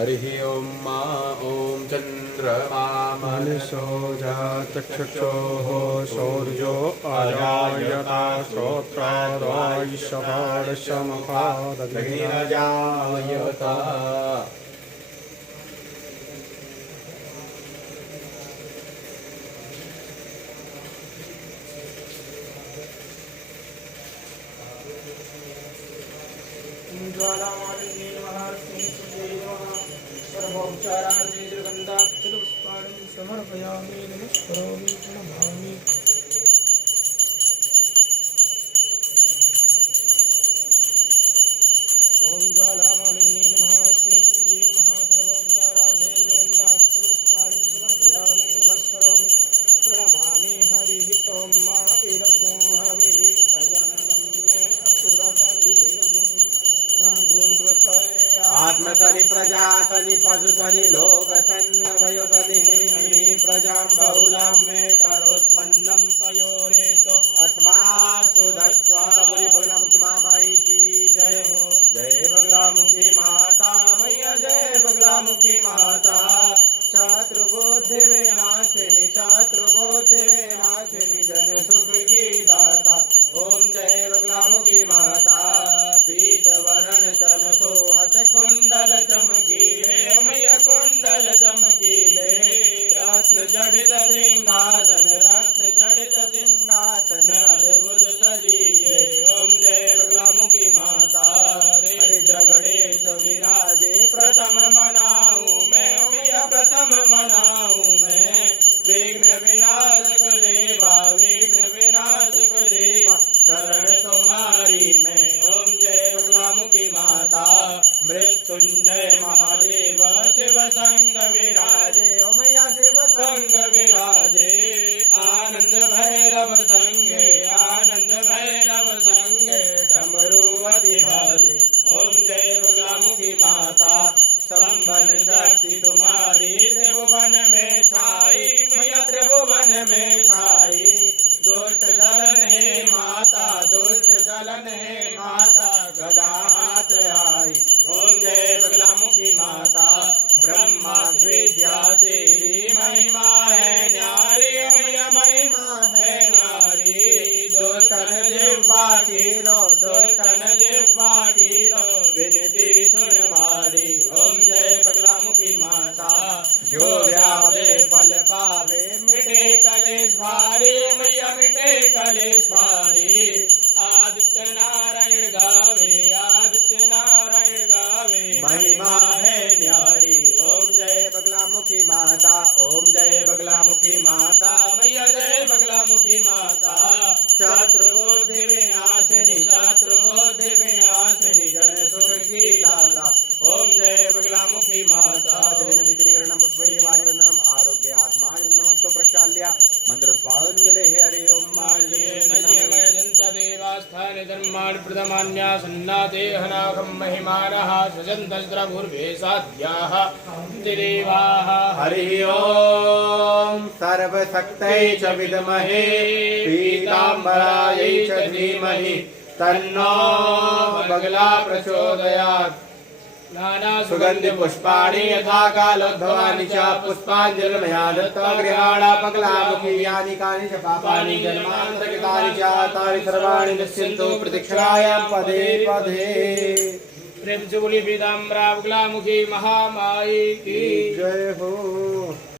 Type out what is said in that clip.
हरिः ॐ ॐ चन्द्रमा मनसो जातचक्षुः सौर्यो अजायता श्रोत्रादायशपादशमपादग्निरजायता समर्पयामि नमस्करोमि प्रणमामि ओम ज्वालामालिनी महारत्ने तुल्ये महासर्वोपचारार्थे जगन्दाक्षरपुष्पाणि समर्पयामि नमस्करोमि प्रणमामि हरिः ॐ मा इदगोहविः प्रजननं मे आत्मसनि प्रजासनि पशुसनि लोकसन्नभयसनि प्रजां बहुलां मे करोत्पन्नं पयोरेतो अस्मासु दत्त्वा बोली बगलामुखी मामाई की जय हो। जय बगलामुखी माता मैया जय बगलामुखी माता शत्रुबुद्धि विनाशिनी शत्रुबुद्धि विनाशिनी जन सुख की दाता ओम जय बगलामुखी माता पीत वरण तन सोहत कुंडल चमकीले मैया कुंडल चमकीले रत्न जड़ित सिंहासन रत्न जड़ित सिंहासन अद्भुत सजीले ओम जय बगलामुखी माता हरे जगड़ेश विराजे प्रथम मनाऊं मैं मैया प्रथम मनाऊं मैं विघ्न विनाशक देवा विघ्न विनाशक देवा शरण तुम्हारी मैं ओम जय बगलामुखी माता मृत्युंजय महादेव शिव संग विराजे ओ मैया शिव संग विराजे आनंद भैरव संगे आनंद भैरव संगे डमरुवती भाजे ओम जय बगलामुखी माता संबन शक्ति तुम्हारी त्रिभुवन में छाई मैया त्रिभुवन में छाई दुष्ट दलन है माता दुष्ट दलन है माता गदा हाथ आई ओम जय बगलामुखी माता ब्रह्मा विद्या तेरी महिमा है न्यारी मैया महिमा है नारी दुष्टन जिह्वा कीलो दुष्टन जिह्वा कीलो विनती सुन मारी ओम जय बगलामुखी माता जो व्यावे फल पावे मिटे कलेश भारी मैया मिटे कलेश भारी आदित्य नारायण गावे आदित्य नारायण गावे महिमा है न्यारी ओम जय बगलामुखी माता ओम जय बगलामुखी माता मैया जय बगलामुखी माता शत्रुबुद्धि विनाशिनी शत्रुबुद्धि विनाशिनी जन सुख की दाता ओम जय बगलामुखी माता जलिनदितिनिकरणं पुष्पैर्वादिवन्दनम् आरोग्य आत्मा नमस्तो प्रक्षाल्य मंत्र स्वांजलि हरि ओम माल्येन जयमयजन्त देवास्थाने धर्माणि प्रथमान्या सन्नाते हनाकं महिमानः सजन्तस्रभुर्वे साध्याः देवाः हरि ओम सर्वशक्तये च विद्महे पीताम्बरायै च धीमहि तन्नो बगला प्रचोदयात् नाना सुगंधि पुष्पाणि यथा कालोद्भवानि च पुष्पाञ्जलिर्मया दत्त्वा गृहाणा बगलामुखी यानि कानि च पापानि जन्मान्तरकृतानि च तानि सर्वाणि नश्यन्तु प्रदक्षिणायां पदे पदे प्रेम से बोली पीताम्बरा बगलामुखी महामाई की जय हो।